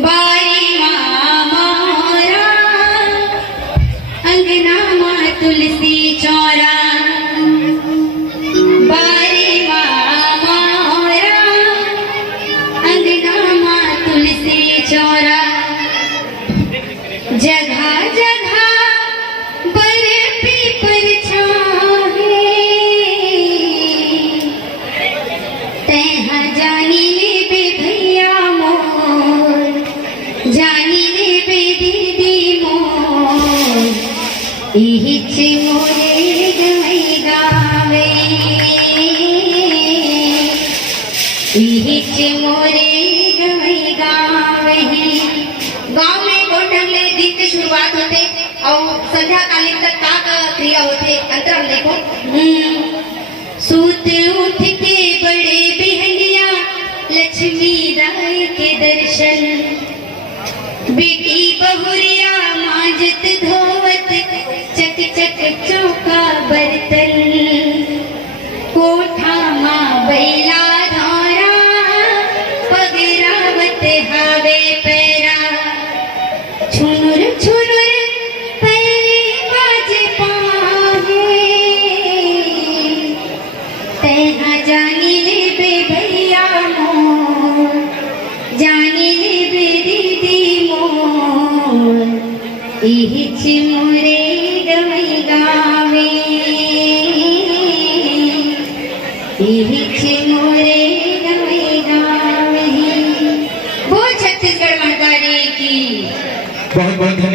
बारी मारा अंगना मां तुलसी चौरा बारी मारा अंगना मां तुलसी चौरा जगह जगह बर पीपर छाहे तैहा जानी ले बे भैया मोर जानी ले बे दीदी मोर इहिच मोरे गई गावे इहिच मोरे गई गावे गांव में गोठंगले दिन की शुरुआत होते और संध्याकालीन तक का क्रिया होते अंतरम देखो सूत उठ के बड़े बिहनिया लक्ष्मी राय के दर्शन बेटी बहुरिया मांजत धोवत चक चक चौका बर्तन कोठा मां बैला धारा पगरावत हावे पैरा छुनुर छुनुर पैरे बाजे पाहे तैहा जानी ले बे भैया मोर जानी ले बे दीदी मोर इहिच मोरे गई गावे इहिच मोरे गई गावे। बोल छत्तीसगढ़ महतारी की। बहुत बहुत धन्यवाद।